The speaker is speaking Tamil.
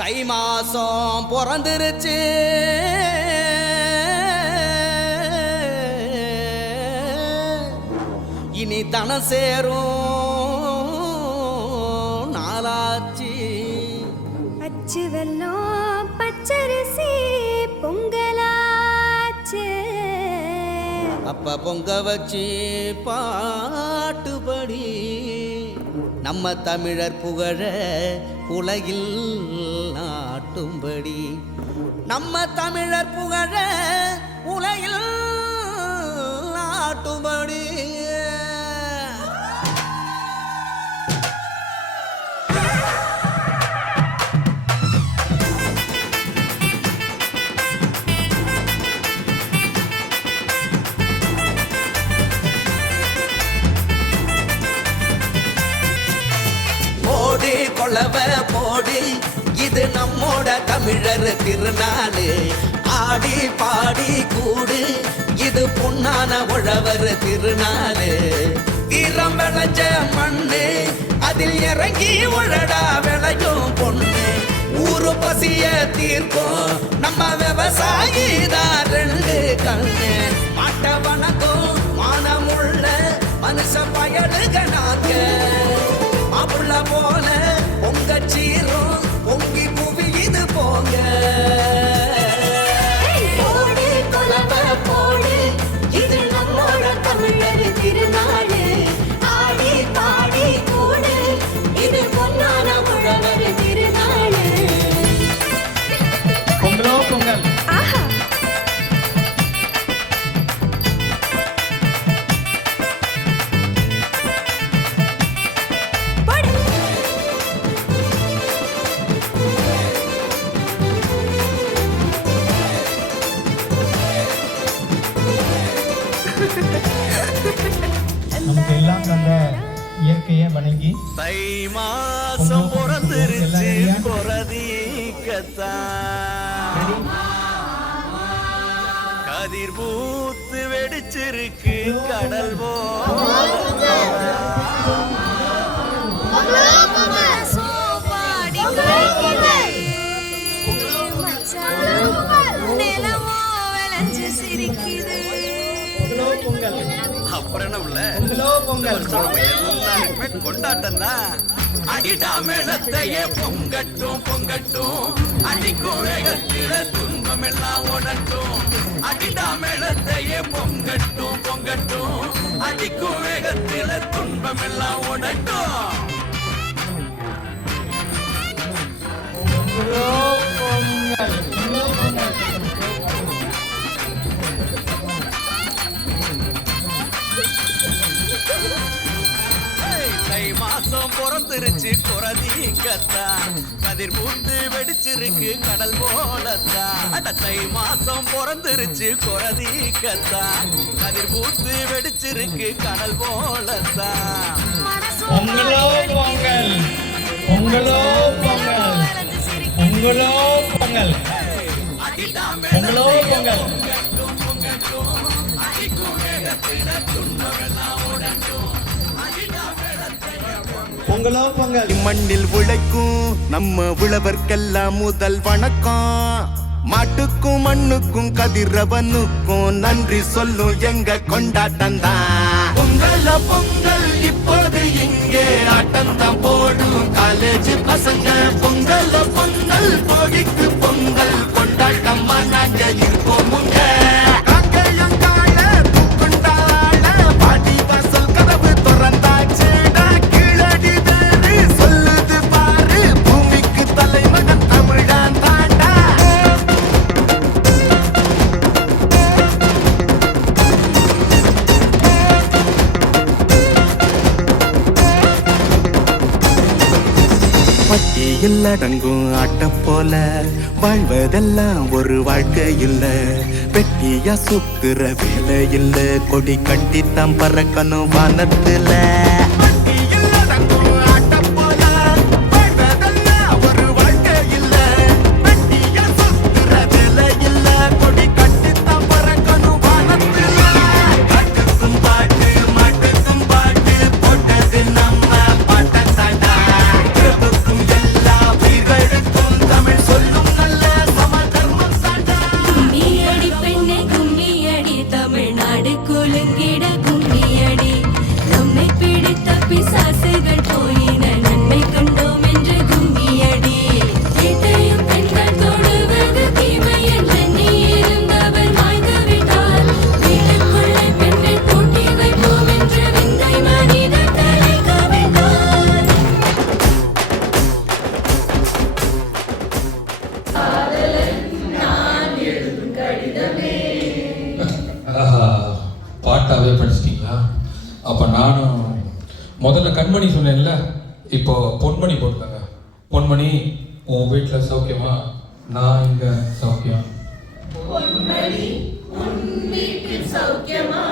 தை மாசம் பிறந்துருச்சு, இனி தன சேரும் நாளாச்சு. அச்சு வெல்லம் பச்சரிசி பொங்கலாச்சு, அப்ப பொங்க வச்சு பாட்டுபடி நம்ம தமிழர் புகழ உலகில் நாட்டும்படி, நம்ம தமிழர் புகழ உலகில் நாட்டும்படி. கொளவ போடி, இது நம்மோட தமிழர் திருநாடு. ஆடி பாடி கூடு, இது பொன்னான உழவர் திருநாடு. வீரம் விளைஞ்ச மண்ணு, அதில் இறங்கி உழடா விளையும் பொண்ணு. ஊரு பசிய தீர்க்கும் நம்ம விவசாயி தான் ரெண்டு கண்ணு. மாட்ட வணக்கம் மானமுள்ள மனுஷ பயலுக நாங்க. மாப்புள்ள போல பொங்க சீரும் பொங்கி குவியுது போங்க. போடு கொலவ போடு, இது நம்மோட தமிழர் திருநாடு. ஆடி பாடி கூடு, இது பொன்னான உழவர் திருநாடு. பொங்கலோ பொங்கல். ஆஹா, நமக்கு எல்லாம் தந்த இயற்கையை வணங்கி தை மாசம் பிறந்துருச்சு பொறதிக்கத்தான், கதிர் பூத்து வெடிச்சிருக்கு கடல் அப்புறம் என்ன உள்ள எல்லாருக்குமே கொண்டாட்டம் தான். அடிடா மேளத்தையே பொங்கட்டும் பொங்கட்டும், அடிக்கும் வேகத்தில துன்பம் எல்லாம் ஓடட்டும். அடிடா மேளத்தையே பொங்கட்டும் பொங்கட்டும், அடிக்கும் வேகத்தில துன்பம் எல்லாம் ஓடட்டும். தை மாசம் பிறந்துருச்சு குறதிக்கத்தான், கதிர் பூத்து வெடிச்சிருக்கு கடல் போலத்தான். அட தை மாசம் பிறந்துருச்சு குறதிக்கத்தான், கதிர் பூத்து வெடிச்சிருக்கு கடல் போலத்தான். பொங்கலோ பொங்கல், பொங்கலோ பொங்கல், பொங்கலோ பொங்கல், பொங்கலோ பொங்கல். பொங்கலோ பொங்கல். மண்ணில் உழைக்கும் நம்ம உழவர்க்கெல்லாம் முதல் வணக்கம். மாட்டுக்கும் மண்ணுக்கும் கதிரவனுக்கும் நன்றி சொல்லும் எங்க கொண்டாட்டம் தான். பொங்கல பொங்கல் இப்போது இங்கே ஆட்டம் தான் போடும் காலேஜ் பசங்க. பொங்கல பொங்கல் போகிக்கு பொங்கல் கொண்டாட்டமா நாங்க இருப்போம். பட்டியில் அடங்கும் ஆட்டம் போல வாழ்வதெல்லாம் ஒரு வாழ்க்கை இல்ல. வெட்டியா சுத்துற வேலை இல்ல, கொடி கட்டித்தான் பறக்கணும் வானத்துல. தமிழ் கரெக்டாகவே படிச்சிட்டிங்களா? அப்போ நானும் முதல்ல கண்மணி சொன்னேன்ல, இப்போ பொன்மணி போட்டுக்கங்க. பொன்மணி, உன் வீட்டில் சௌக்கியமா? நான் இங்கே சௌக்கியம். பொன்மணி, உன் வீட்டில் சௌக்கியமா?